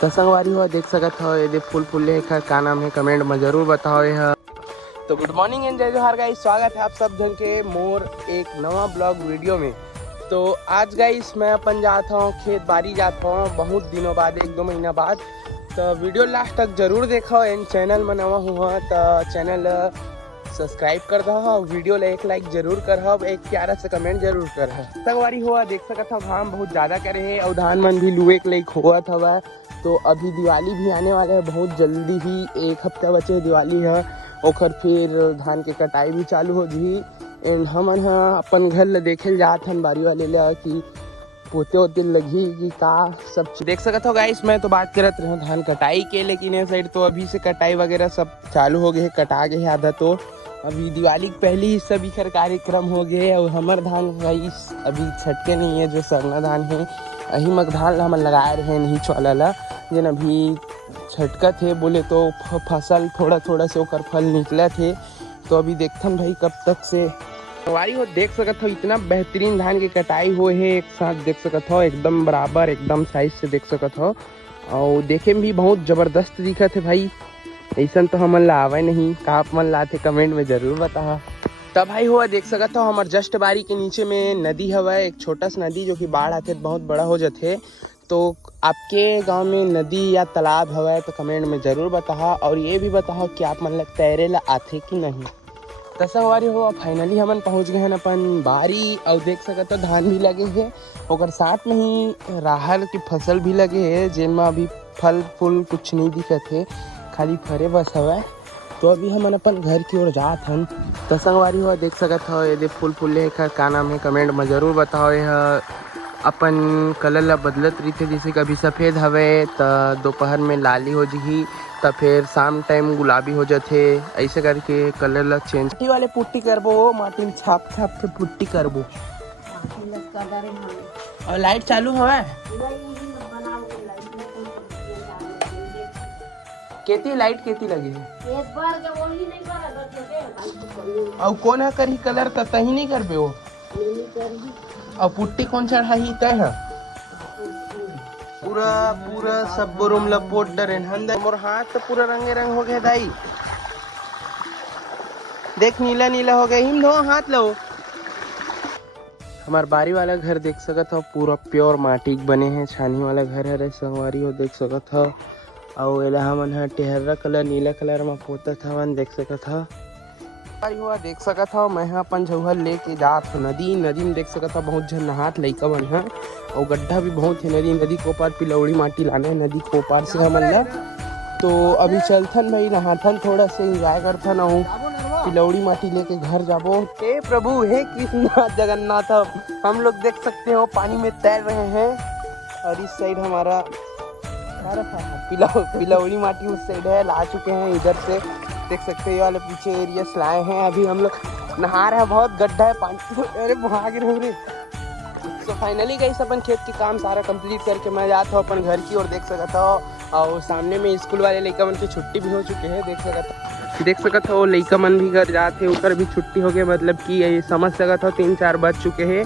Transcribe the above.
तो संगवारी हो देख सकत हो ये फूल फूले है का नाम है कमेंट में जरूर बताओ यह। तो गुड मॉर्निंग एंड जय जोहार गाइस, स्वागत है आप सब जन के मोर एक नवा ब्लॉग वीडियो में। तो आज गाइस मैं अपन जाता हूँ खेत बाड़ी जाता हूँ बहुत दिनों बाद, 1-2 महीना बाद। तो वीडियो लास्ट तक जरूर देखो एंड चैनल में नवा हुआ तो चैनल सब्सक्राइब कर दो, वीडियो ले एक लाइक जरूर कर, एक प्यारा से कमेंट जरूर कर। संगवारी हुआ देख सकता हूँ घाम बहुत ज़्यादा करे है और धान मन भी लुए के लाइक हुआ था। तो अभी दिवाली भी आने वाला है, बहुत जल्दी ही 1 हफ्ता बचे दिवाली है और फिर धान के कटाई भी चालू हो जी। एंड हमन अपन घर ले देखे जात हन बारी वाले ला कि पोते होते लगी कि का सब देख सकते हो गाइस। मैं तो बात करत रहा धान कटाई के, लेकिन ये साइड तो अभी से कटाई वगैरह सब चालू हो गए, कटा गए आधा। तो अभी दिवाली के पहले ही सभी कार्यक्रम हो गए और हमार धान गाइस अभी छटके नहीं है, जो सरना धान है अही मग धान हम लगाए रहे नहीं चला ला जिन अभी छटका थे बोले तो फसल थोड़ा थोड़ा से ओकर फल निकला थे। तो अभी देखथन भाई कब तक से वारी हो देख सकत हो इतना बेहतरीन धान की कटाई हो है एक साथ, देख सकत हो एकदम बराबर एकदम साइज से देख सकत हो और देखे में भी बहुत जबरदस्त दिखत है भाई। ऐसा तो हमन ला आवे नहीं, का आप मन लाते कमेंट में जरूर बता। तब भाई हुआ देख सकत हो हमार जस्ट बारी के नीचे में नदी हवा, एक छोटा सा नदी जो कि बाढ़ आते बहुत बड़ा हो जाते। तो आपके गांव में नदी या तालाब हवा तो कमेंट में जरूर बताओ और ये भी बताओ कि आप मन लग तैरे ला आते कि नहीं। तो संगवारी हो फाइनली हमन पहुंच गए हैं अपन बारी और देख सकते हो धान भी लगे हैं और साथ में ही राहर की फसल भी लगे है जिनमें अभी फल फूल कुछ नहीं दिखत है, खाली फरे बस हवा। तो अभी हम अपन घर की ओर जात हन। तो संगवारी हो देख सकते हो ये फूल फूले है का नाम है कमेंट में जरूर बताओ। यह अपन कलर ला बदलत रही जैसे कभी सफ़ेद हवे तो दोपहर में लाली हो जी, तो फिर शाम टाइम गुलाबी हो जाते, ऐसे करके कलर ला चेंज। माटी वाले पुट्टी करबो, माटी में छाप छाप के पुट्टी करबो और लाइट चालू हवे केती लाइट केती लगी है और कौन है करी कलर तो तही नहीं करबे हो और पुट्टी कौन चढ़ाई तय है पूरा पूरा सब रूम लपोट डरे अंदर। मोर हाथ तो पूरा रंगे रंग हो गया दाई, देख नीला नीला हो गया, हिम धो हाथ लो। हमार बारी वाला घर देख सकत हो पूरा प्योर माटी बने हैं, छानी वाला घर है रे संगवारी हो देख सकत हो और एला हमन टेहरा कलर नीला कलर में पोतत हवन देख सकत हो। हुआ देख सकत हो मैं अपन झउहर लेके जात नदी में देख सकत हो बहुत झन नहात लइका मन है और गड्ढा भी बहुत है नदी को पार पिलौड़ी माटी लाना है नदी को पार से हमन ला। तो अभी चलथन भाई नहाथन, थोड़ा से एंजॉय करथन और पिलौड़ी माटी लेके घर जाबो। हे प्रभु हे कृष्ण जगन्नाथ, हम लोग देख सकते हो पानी में तैर रहे हैं और इस साइड हमारा पिलौड़ी माटी उस साइड है, ला चुके हैं इधर से देख सकते हैं। वाले पीछे एरिया से लाए हैं, अभी हम लोग नहा रहे हैं, बहुत गड्ढा है पानी, अरे भाग रहे रे। तो फाइनली गाइस अपन खेत के काम सारा कंप्लीट करके मैं जाता हूँ अपन घर की ओर देख सकता हो और सामने में स्कूल वाले लड़का मन की छुट्टी भी हो चुके हैं देख सकता हो लड़का मन भी घर जाते उधर भी छुट्टी हो गए, मतलब कि समझ सकता हो 3-4 बज चुके हैं